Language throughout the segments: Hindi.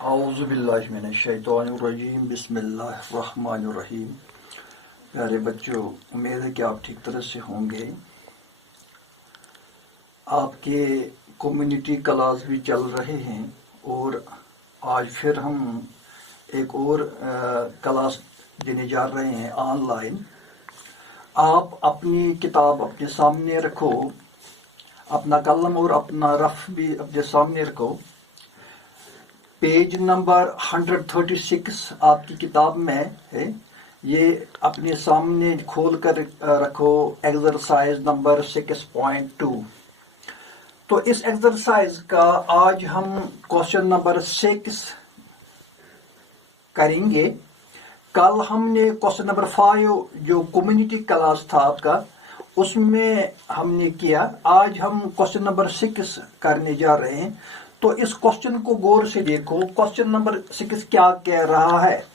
औज़ुबिल्लाहिमिनश्शैतानिर्रजीम बिस्मिल्लाहिर्रहमानिर्रहीम। प्यारे बच्चों, उम्मीद है कि आप ठीक तरह से होंगे। आपके कम्युनिटी क्लास भी चल रहे हैं और आज फिर हम एक और क्लास देने जा रहे हैं ऑनलाइन। आप अपनी किताब अपने सामने रखो, अपना कलम और अपना रफ भी अपने सामने रखो। पेज नंबर 136 आपकी किताब में है, ये अपने सामने खोल कर रखो। Exercise number 6.2। तो इस एक्सरसाइज का आज हम क्वेश्चन नंबर 6 करेंगे। कल हमने क्वेश्चन नंबर 5 जो कम्युनिटी क्लास था आपका, उसमें हमने किया। आज हम क्वेश्चन नंबर 6 करने जा रहे हैं। तो इस क्वेश्चन को गौर से देखो। क्वेश्चन नंबर 6 क्या कह रहा है।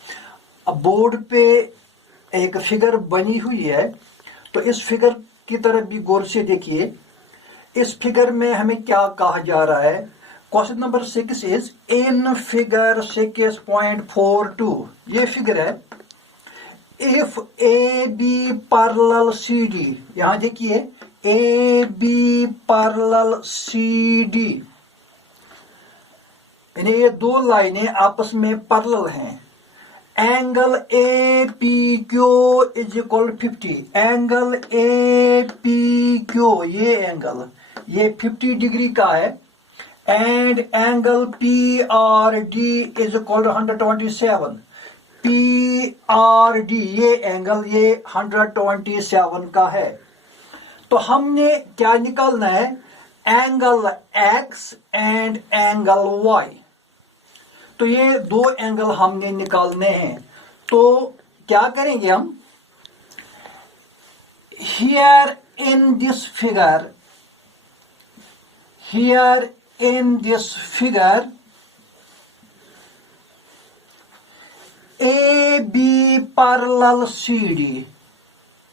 अब बोर्ड पे एक फिगर बनी हुई है, तो इस फिगर की तरफ भी गौर से देखिए। इस फिगर में हमें क्या कहा जा रहा है। Question number 6 is in figure 6.42। ये फिगर है। If A B parallel C D, यहां देखिए A B parallel C D, यानी ये दो लाइनें आपस में पैरेलल हैं। Angle A P Q is equal 50। Angle A P Q, ये एंगल ये 50 डिग्री का है। And angle P R D is equal 127। P R D, ये एंगल ये 127 का है। तो हमने क्या निकालना है, angle X and angle Y. तो ये दो एंगल हमने निकालने हैं। तो क्या करेंगे हम, here in this figure, here in this figure A B parallel C D,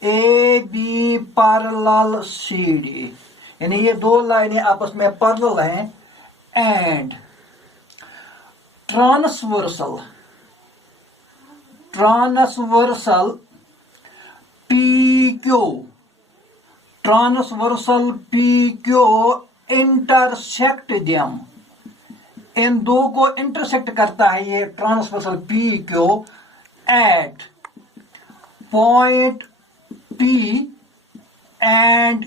A B parallel C D, यानी ये दो लाइनें आपस में पैरेलल हैं। And transversal, transversal P Q, transversal P Q intersect them, इन दो को इंटरसेक्ट करता है ये transversal P Q at point P and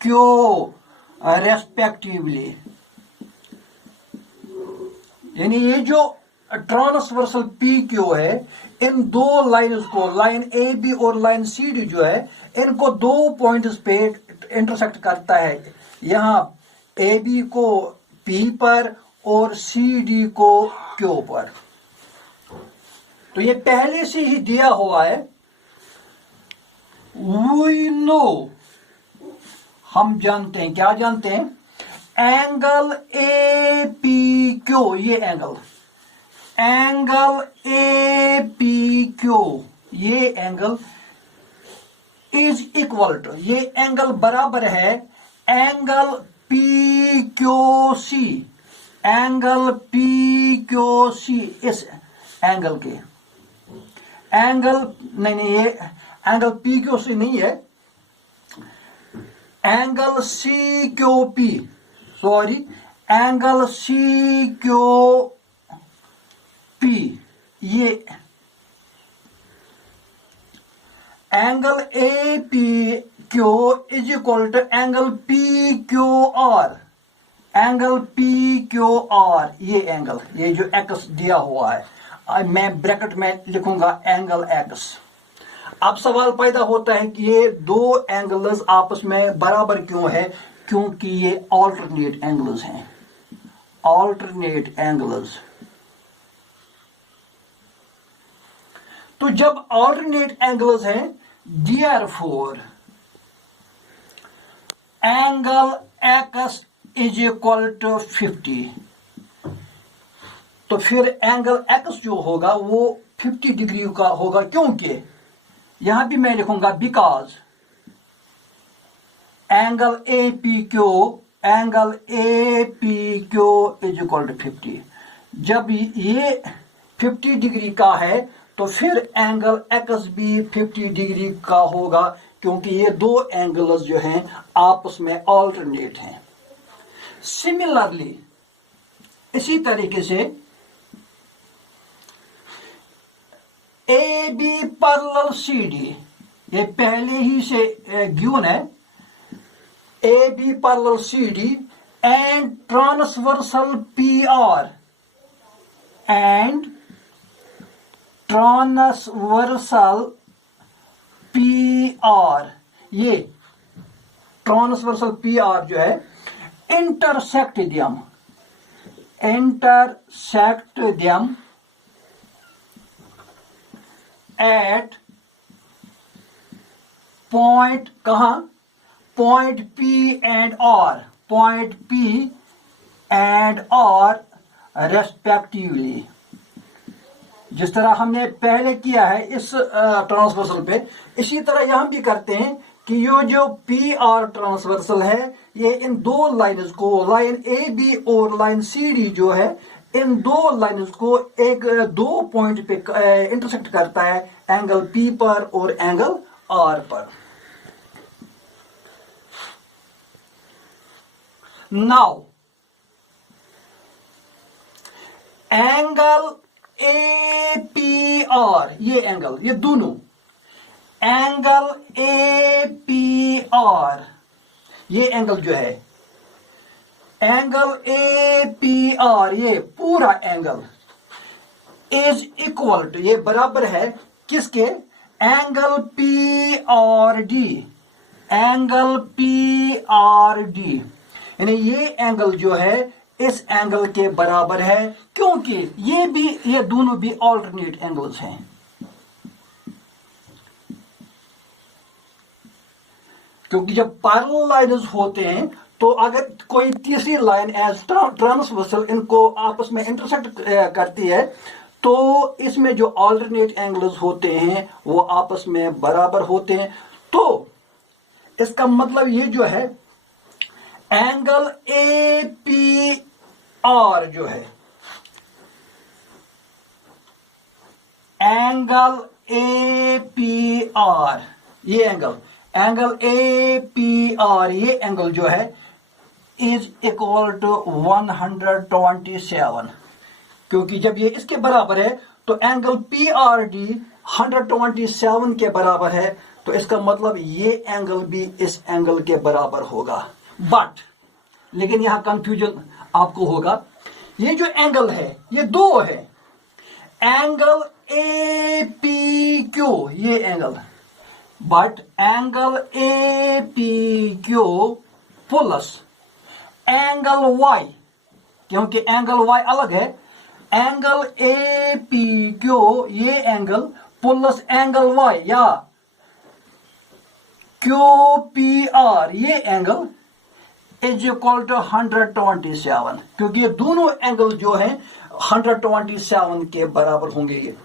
Q respectively. यानी ये जो ट्रांसवर्सल पी क्यू है, इन दो लाइन्स को, लाइन ए बी और लाइन सी डी जो है, इनको दो पॉइंट्स पे इंटरसेक्ट करता है। यहां ए बी को पी पर और सी डी को क्यू पर। तो ये पहले से ही दिया हुआ है। वी नो, हम जानते हैं, क्या जानते हैं, एंगल ए पी क्यू, ये angle, angle A P Q, ये एंगल इज इक्वल टू, ये एंगल बराबर है angle P Q C, angle P Q C, इस एंगल के। एंगल नहीं, ये एंगल पी क्यू सी नहीं है, angle C Q P, sorry, angle C Q P, ये angle A P Q is equal to angle P Q R, angle P Q R, ये एंगल, ये जो एक्स दिया हुआ है, मैं ब्रैकेट में लिखूंगा एंगल एक्स। अब सवाल पैदा होता है कि ये दो एंगल्स आपस में बराबर क्यों है, क्योंकि ये ऑल्टरनेट एंगल्स हैं, ऑल्टरनेट एंगल्स। तो जब ऑल्टरनेट एंगल्स हैं, therefore angle X is equal to 50। तो फिर एंगल एक्स जो होगा वो 50 डिग्री का होगा, क्योंकि यहां भी मैं लिखूंगा because angle A P Q, angle A P Q is equal to 50। जब ये 50 डिग्री का है तो फिर एंगल एक्स भी 50 डिग्री का होगा, क्योंकि ये दो एंगल्स जो हैं आपस में ऑल्टरनेट हैं। सिमिलरली इसी तरीके से A B parallel C D, ये पहले ही से गिवन है, A B parallel C D and transversal P R and transversal P R, ये ट्रांसवर्सल पी आर जो है इंटरसेक्ट देम एट पॉइंट, कहां, point P and R respectively. जिस तरह हमने पहले किया है इस ट्रांसवर्सल पे, इसी तरह यहां भी करते हैं कि ये जो पी आर ट्रांसवर्सल है ये इन दो लाइन्स को, लाइन ए बी और लाइन सी डी जो है, इन दो लाइन्स को एक दो पॉइंट पे इंटरसेक्ट करता है, एंगल पी पर और एंगल आर पर। Now angle A P R, ये एंगल, ये दोनों एंगल ए पी आर, ये एंगल जो है एंगल ए पी आर, ये पूरा एंगल इज इक्वल टू, ये बराबर है किसके, angle P R D, angle P R D, यानी ये एंगल जो है इस एंगल के बराबर है, क्योंकि ये दोनों भी ऑल्टरनेट एंगल्स हैं। क्योंकि जब पैरेलल लाइन्स होते हैं तो अगर कोई तीसरी लाइन एज ट्रांसवर्सल इनको आपस में इंटरसेक्ट करती है तो इसमें जो ऑल्टरनेट एंगल्स होते हैं वो आपस में बराबर होते हैं। तो इसका मतलब ये जो है एंगल ए पी आर जो है, एंगल ए पी आर, ये एंगल ए पी आर, ये एंगल जो है इज इक्वल टू 127, क्योंकि जब ये इसके बराबर है तो एंगल पी आर डी 127 के बराबर है, तो इसका मतलब ये एंगल भी इस एंगल के बराबर होगा। बट लेकिन यहां कंफ्यूजन आपको होगा, ये जो एंगल है ये दो है, एंगल ए पी क्यू, ये angle, but angle A P Q plus angle Y, क्योंकि एंगल वाई अलग है, एंगल ए पी क्यू ये एंगल प्लस एंगल वाई या क्यू पी आर ये एंगल इज इक्वल टू 127, क्योंकि ये दोनों एंगल जो हैं 127 के बराबर होंगे। ये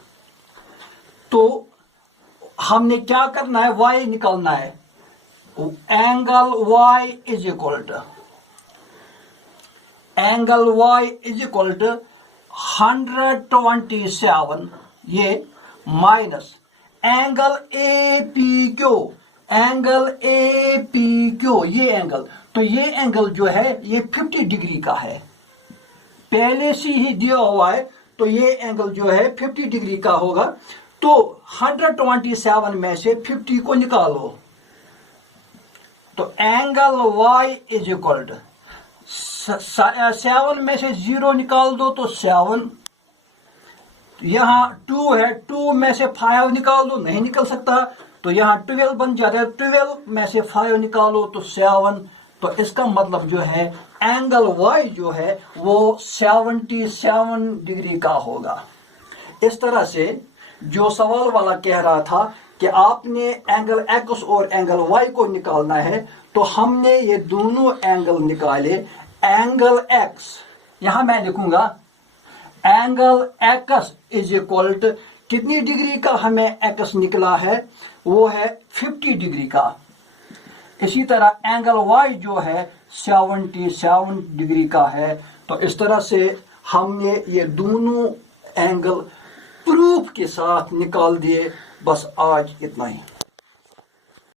तो हमने क्या करना है, y निकालना है, angle y is equal to, angle y is equal to 127 ये minus angle A P Q, angle A P Q ये एंगल, तो ये एंगल जो है ये 50 डिग्री का है, पहले से ही दिया हुआ है, तो ये एंगल जो है 50 डिग्री का होगा। तो 127 में से 50 को निकालो, तो angle y is equal to 7 में से 0 निकाल दो तो 7, यहां 2 है, 2 में से 5 निकाल दो, नहीं निकल सकता, तो यहां 12 बन जाता है, 12 में से 5 निकालो तो 7, तो इसका मतलब जो है एंगल y जो है वो 77 डिग्री का होगा। इस तरह से जो सवाल वाला कह रहा था कि आपने एंगल x और एंगल y को निकालना है, तो हमने ये दोनों एंगल निकाले। एंगल x यहां मैं लिखूंगा angle x is equal to कितनी डिग्री का हमें x निकला है, वो है 50 डिग्री का। इसी तरह एंगल y जो है 77 डिग्री का है। तो इस तरह से हमने ये दोनों एंगल प्रूफ के साथ निकाल दिए। बस आज इतना ही।